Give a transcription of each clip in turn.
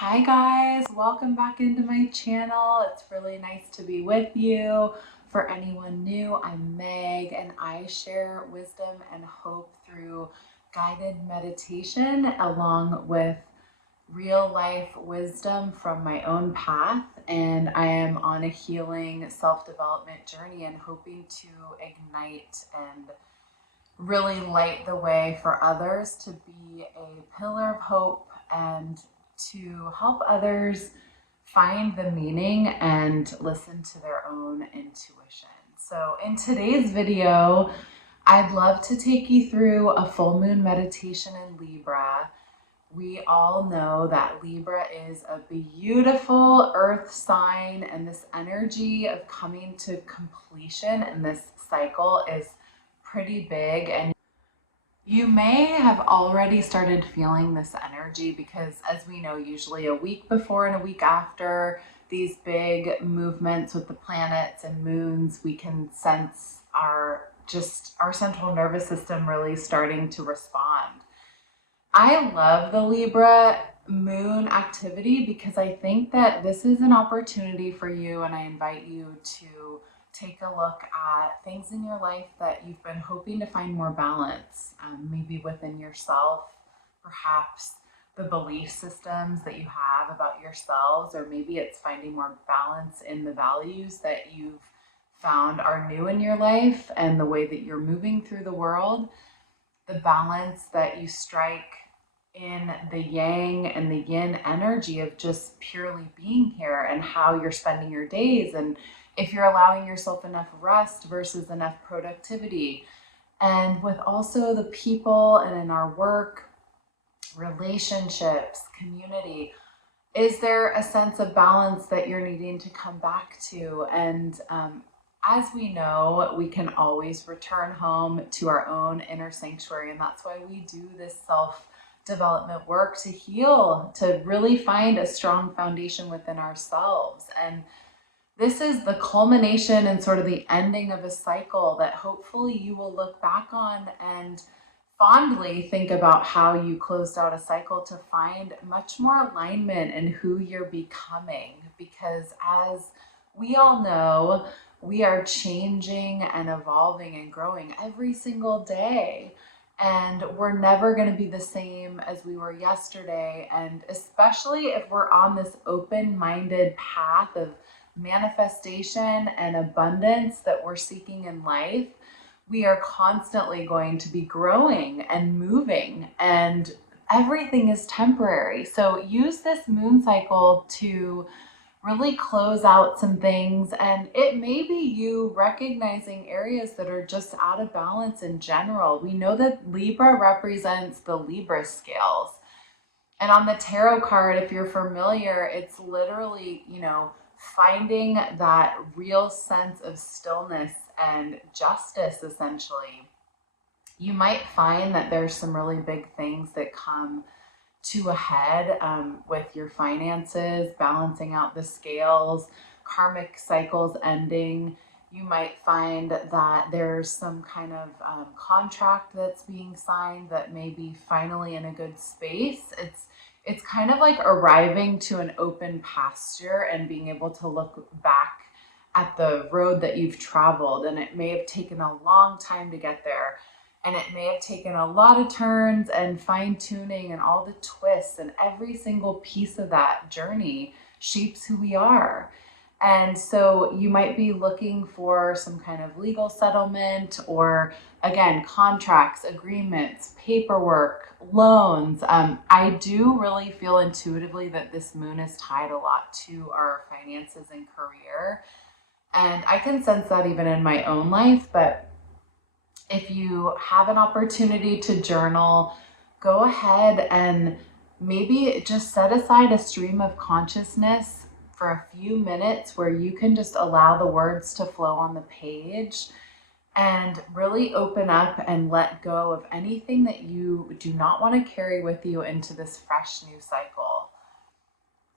Hi guys, welcome back into my channel. It's really nice to be with you. For anyone new, I'm Meg and I share wisdom and hope through guided meditation along with real life wisdom from my own path. And I am on a healing self-development journey and hoping to ignite and really light the way for others to be a pillar of hope and to help others find the meaning and listen to their own intuition. So in today's video, I'd love to take you through a full moon meditation in Libra. We all know that Libra is a beautiful earth sign, and this energy of coming to completion in this cycle is pretty big. And you may have already started feeling this energy because, as we know, usually a week before and a week after these big movements with the planets and moons, we can sense our central nervous system really starting to respond. I love the Libra moon activity because I think that this is an opportunity for you, and I invite you to take a look at things in your life that you've been hoping to find more balance, maybe within yourself, perhaps the belief systems that you have about yourselves, or maybe it's finding more balance in the values that you've found are new in your life and the way that you're moving through the world, the balance that you strike in the yang and the yin energy of just purely being here and how you're spending your days, and if you're allowing yourself enough rest versus enough productivity. And with also the people and in our work, relationships, community, is there a sense of balance that you're needing to come back to? And as we know, we can always return home to our own inner sanctuary, and that's why we do this self-development work to heal, to really find a strong foundation within ourselves. And this is the culmination and sort of the ending of a cycle that hopefully you will look back on and fondly think about how you closed out a cycle to find much more alignment in who you're becoming. Because as we all know, we are changing and evolving and growing every single day. And we're never going to be the same as we were yesterday. And especially if we're on this open-minded path of manifestation and abundance that we're seeking in life, we are constantly going to be growing and moving, and everything is temporary. So use this moon cycle to really close out some things, and it may be you recognizing areas that are just out of balance in general. We know that Libra represents the Libra scales. And on the tarot card, if you're familiar, it's literally, finding that real sense of stillness and justice, essentially. You might find that there's some really big things that come to a head with your finances, balancing out the scales, karmic cycles ending. You might find that there's some kind of contract that's being signed that may be finally in a good space. It's kind of like arriving to an open pasture and being able to look back at the road that you've traveled, and it may have taken a long time to get there, and it may have taken a lot of turns and fine-tuning and all the twists, and every single piece of that journey shapes who we are. And so you might be looking for some kind of legal settlement, or again, contracts, agreements, paperwork, loans. I do really feel intuitively that this moon is tied a lot to our finances and career. And I can sense that even in my own life. But if you have an opportunity to journal, go ahead and maybe just set aside a stream of consciousness for a few minutes where you can just allow the words to flow on the page and really open up and let go of anything that you do not want to carry with you into this fresh new cycle.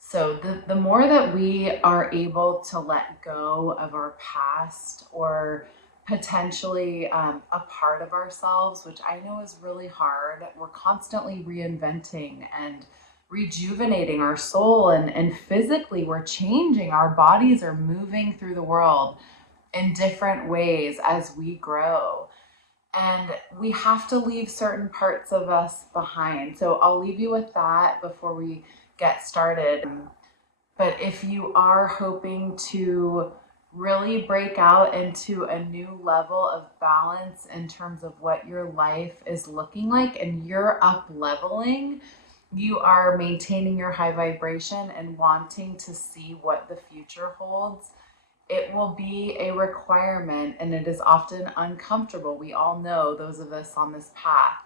So the more that we are able to let go of our past, or potentially a part of ourselves, which I know is really hard. We're constantly reinventing and rejuvenating our soul, and physically we're changing. Our bodies are moving through the world in different ways as we grow. And we have to leave certain parts of us behind. So I'll leave you with that before we get started. But if you are hoping to really break out into a new level of balance in terms of what your life is looking like, and you're up leveling, you are maintaining your high vibration and wanting to see what the future holds, it will be a requirement, and it is often uncomfortable. We all know, those of us on this path,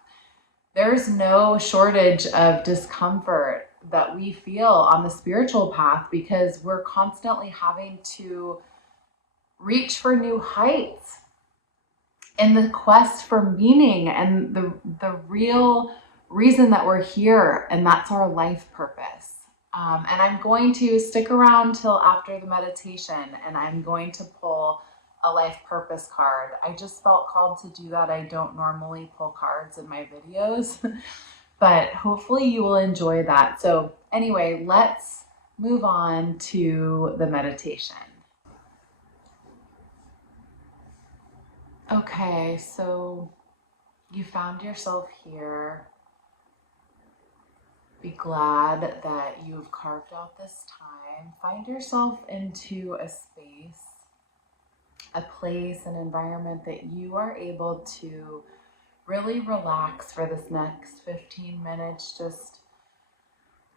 there's no shortage of discomfort that we feel on the spiritual path because we're constantly having to reach for new heights in the quest for meaning and the real reason that we're here, and that's our life purpose. And I'm going to stick around till after the meditation, and I'm going to pull a life purpose card. I just felt called to do that. I don't normally pull cards in my videos, but hopefully you will enjoy that. So anyway, let's move on to the meditation. Okay, so you found yourself here. Be glad that you've carved out this time. Find yourself into a space, a place, an environment that you are able to really relax for this next 15 minutes, just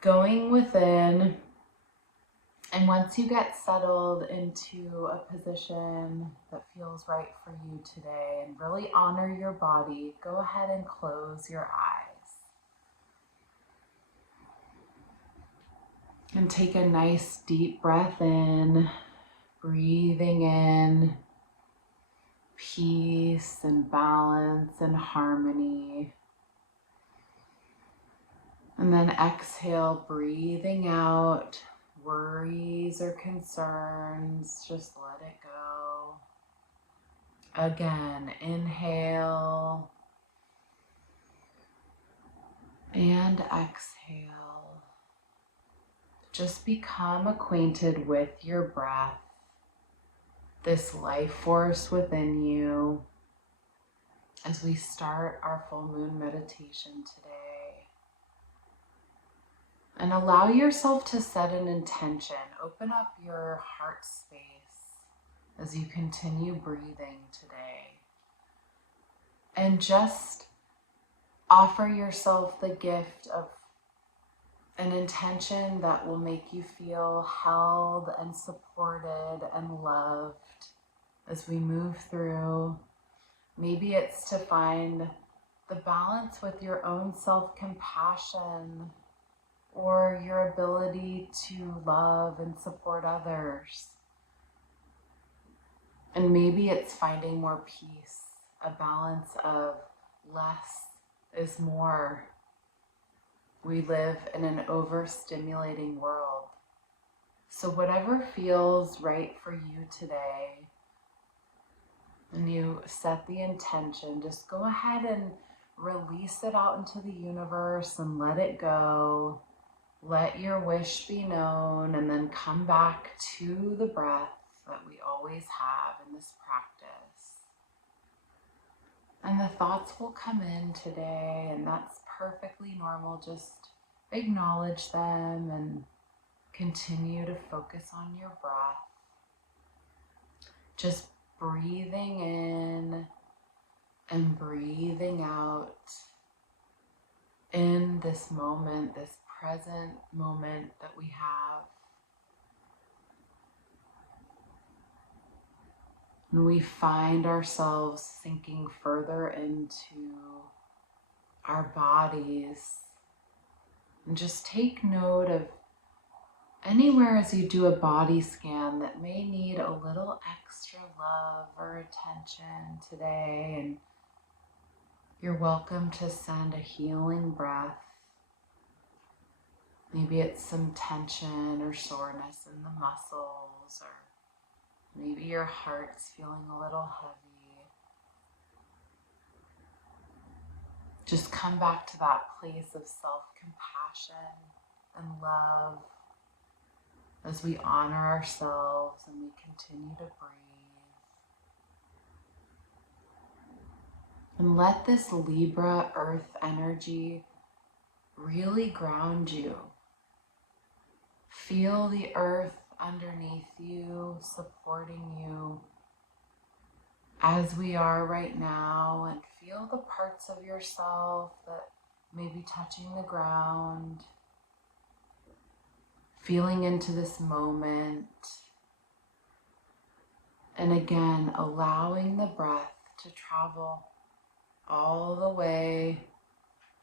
going within. And once you get settled into a position that feels right for you today and really honor your body, go ahead and close your eyes. And take a nice deep breath in, breathing in peace and balance and harmony. And then exhale, breathing out worries or concerns. Just let it go. Again, inhale and exhale. Just become acquainted with your breath, this life force within you, as we start our full moon meditation today. And allow yourself to set an intention. Open up your heart space as you continue breathing today. And just offer yourself the gift of an intention that will make you feel held and supported and loved as we move through. Maybe it's to find the balance with your own self-compassion or your ability to love and support others. And maybe it's finding more peace, a balance of less is more. We live in an overstimulating world. So whatever feels right for you today, and you set the intention, just go ahead and release it out into the universe and let it go. Let your wish be known, and then come back to the breath that we always have in this practice. And the thoughts will come in today, and that's perfectly normal. Just acknowledge them and continue to focus on your breath. Just breathing in and breathing out in this moment, this present moment that we have. And we find ourselves sinking further into our bodies. And just take note of anywhere as you do a body scan that may need a little extra love or attention today. And you're welcome to send a healing breath. Maybe it's some tension or soreness in the muscles, or maybe your heart's feeling a little heavy. Just come back to that place of self-compassion and love as we honor ourselves and we continue to breathe. And let this Libra earth energy really ground you. Feel the earth underneath you, supporting you as we are right now, and feel the parts of yourself that may be touching the ground, feeling into this moment, and again, allowing the breath to travel all the way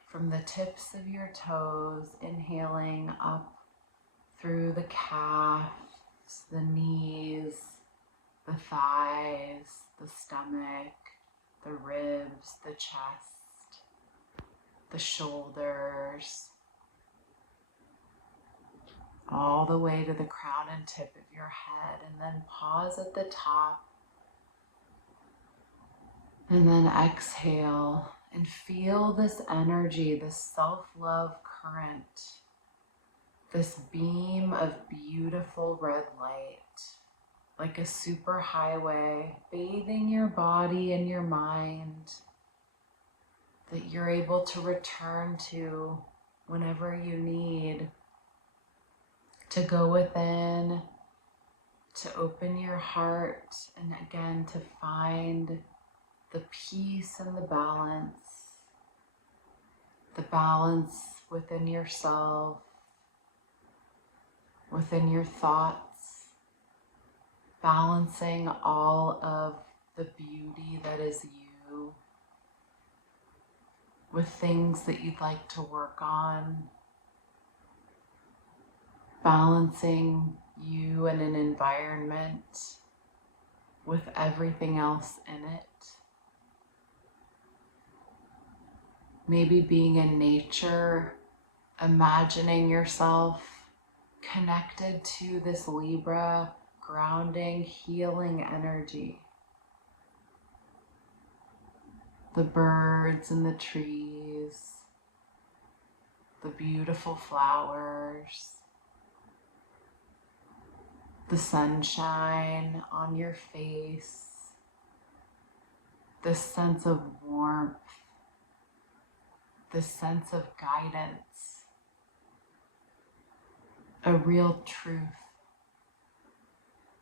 from the tips of your toes, inhaling up through the calves, the knees, the thighs, the stomach, the ribs, the chest, the shoulders, all the way to the crown and tip of your head, and then pause at the top, and then exhale and feel this energy, this self-love current, this beam of beautiful red light, like a super highway, bathing your body and your mind, that you're able to return to whenever you need, to go within, to open your heart, and again, to find the peace and the balance within yourself, within your thoughts, balancing all of the beauty that is you with things that you'd like to work on, balancing you in an environment with everything else in it. Maybe being in nature, imagining yourself connected to this Libra, grounding, healing energy. The birds and the trees, the beautiful flowers, the sunshine on your face, this sense of warmth, this sense of guidance, a real truth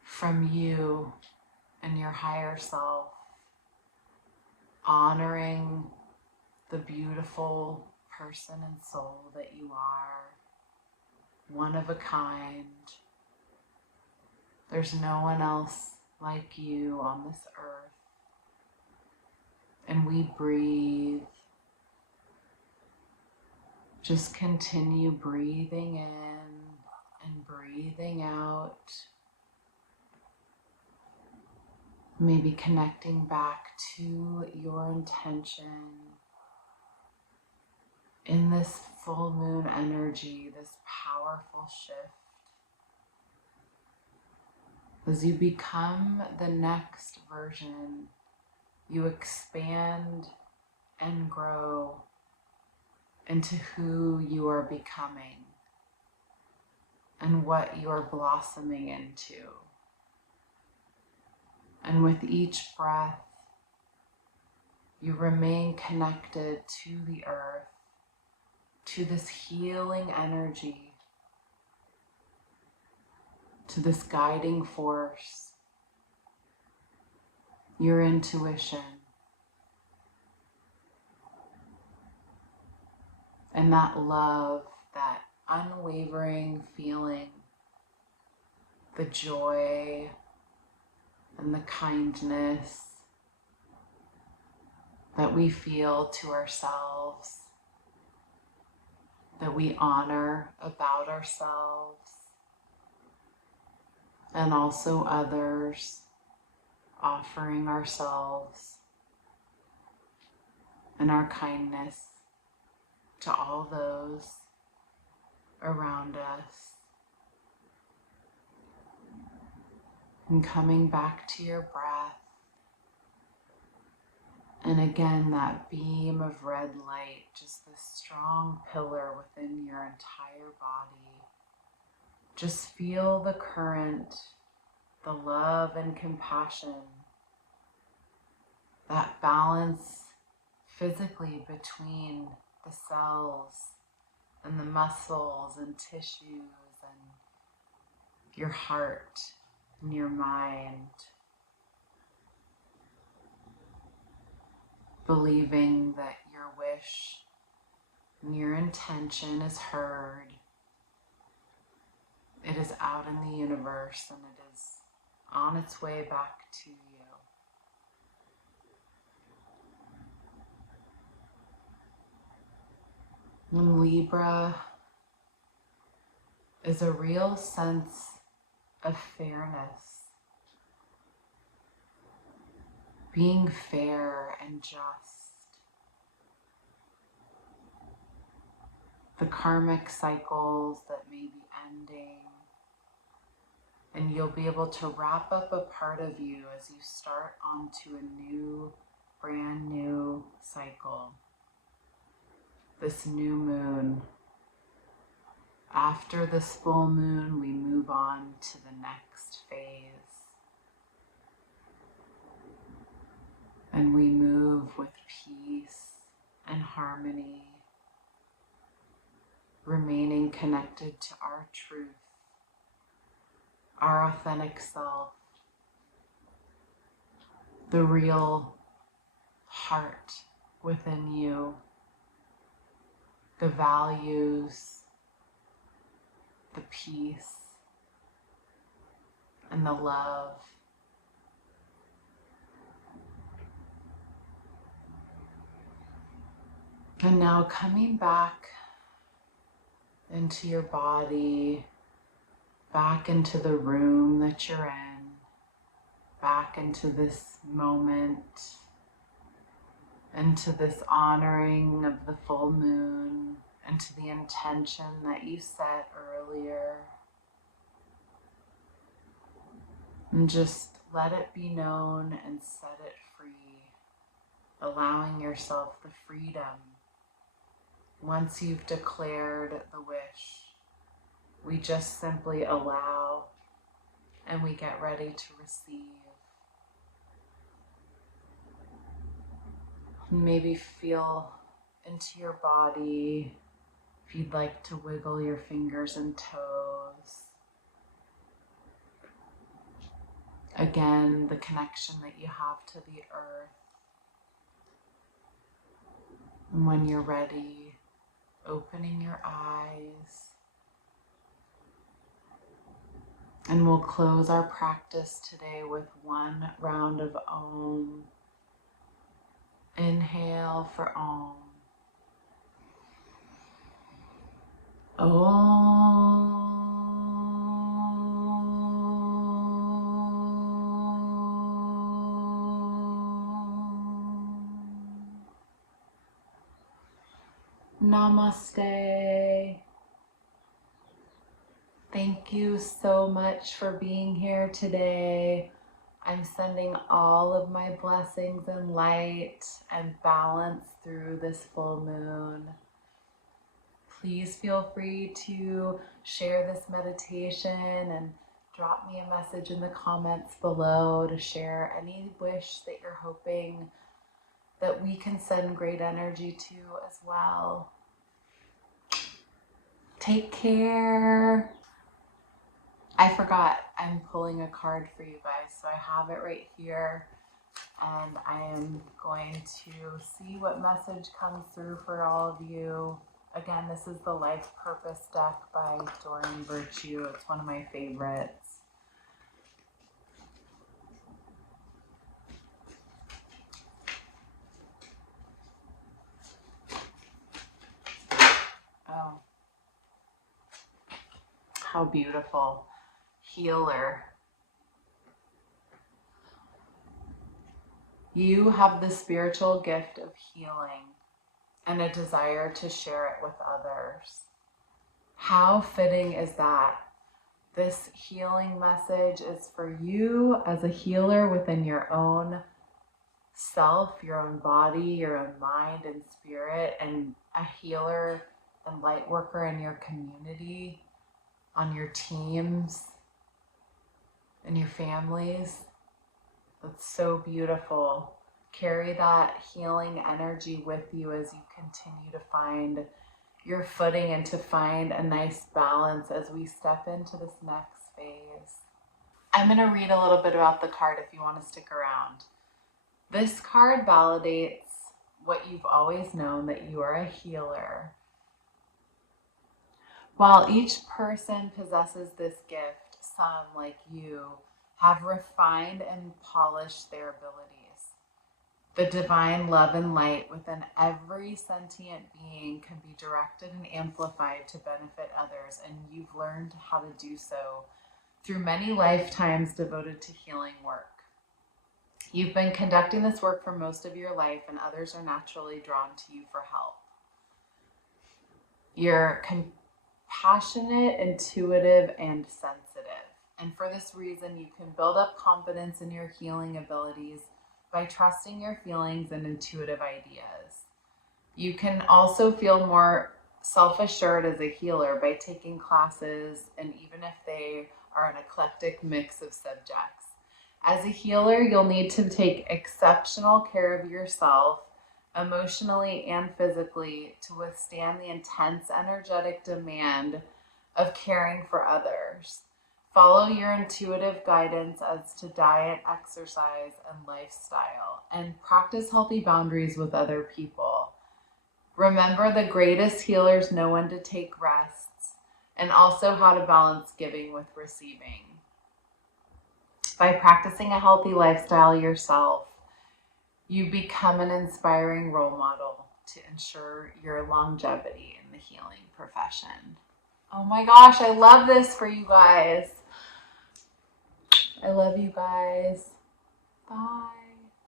from you and your higher self, honoring the beautiful person and soul that you are, one of a kind. There's no one else like you on this earth. And we breathe. Just continue breathing in and breathing out. Maybe connecting back to your intention in this full moon energy, this powerful shift. As you become the next version, you expand and grow into who you are becoming and what you are blossoming into. And with each breath, you remain connected to the earth, to this healing energy, to this guiding force, your intuition, and that love, that unwavering feeling, the joy and the kindness that we feel to ourselves, that we honor about ourselves and also others, offering ourselves and our kindness to all those around us. And coming back to your breath And again, that beam of red light, just this strong pillar within your entire body. Just feel the current, the love and compassion, that balance physically between the cells and the muscles and tissues and your heart and your mind. Believing that your wish and your intention is heard. It is out in the universe and it is on its way back to you. And Libra is a real sense of fairness. Being fair and just. The karmic cycles that may be ending. And you'll be able to wrap up a part of you as you start onto a new, brand new cycle. This new moon. After this full moon, we move on to the next phase. And we move with peace and harmony, remaining connected to our truth, our authentic self, the real heart within you, the values, the peace, and the love. And now coming back into your body, back into the room that you're in, back into this moment, into this honoring of the full moon, into the intention that you set earlier. And just let it be known and set it free, allowing yourself the freedom. Once you've declared the wish, we just simply allow and we get ready to receive. Maybe feel into your body if you'd like to wiggle your fingers and toes. Again, the connection that you have to the earth. And when you're ready, opening your eyes. And we'll close our practice today with one round of Om. Inhale for Om. Om. Namaste. Thank you so much for being here today. I'm sending all of my blessings and light and balance through this full moon. Please feel free to share this meditation and drop me a message in the comments below to share any wish that you're hoping that we can send great energy to as well. Take care. I forgot, I'm pulling a card for you guys, so I have it right here, and I am going to see what message comes through for all of you. Again, this is the Life Purpose deck by Doreen Virtue. It's one of my favorites. Oh, how beautiful. Healer. You have the spiritual gift of healing and a desire to share it with others. How fitting is that? This healing message is for you as a healer within your own self, your own body, your own mind and spirit, and a healer and light worker in your community, on your teams, in your families. That's so beautiful. Carry that healing energy with you as you continue to find your footing and to find a nice balance as we step into this next phase. I'm going to read a little bit about the card if you want to stick around. This card validates what you've always known, that you are a healer. While each person possesses this gift, some, like you, have refined and polished their abilities. The divine love and light within every sentient being can be directed and amplified to benefit others, and you've learned how to do so through many lifetimes devoted to healing work. You've been conducting this work for most of your life, and others are naturally drawn to you for help. You're compassionate, intuitive, and sensitive. And for this reason, you can build up confidence in your healing abilities by trusting your feelings and intuitive ideas. You can also feel more self-assured as a healer by taking classes, and even if they are an eclectic mix of subjects. As a healer, you'll need to take exceptional care of yourself, emotionally and physically, to withstand the intense energetic demand of caring for others. Follow your intuitive guidance as to diet, exercise, and lifestyle, and practice healthy boundaries with other people. Remember, the greatest healers know when to take rests, and also how to balance giving with receiving. By practicing a healthy lifestyle yourself, you become an inspiring role model to ensure your longevity in the healing profession. Oh my gosh, I love this for you guys. I love you guys.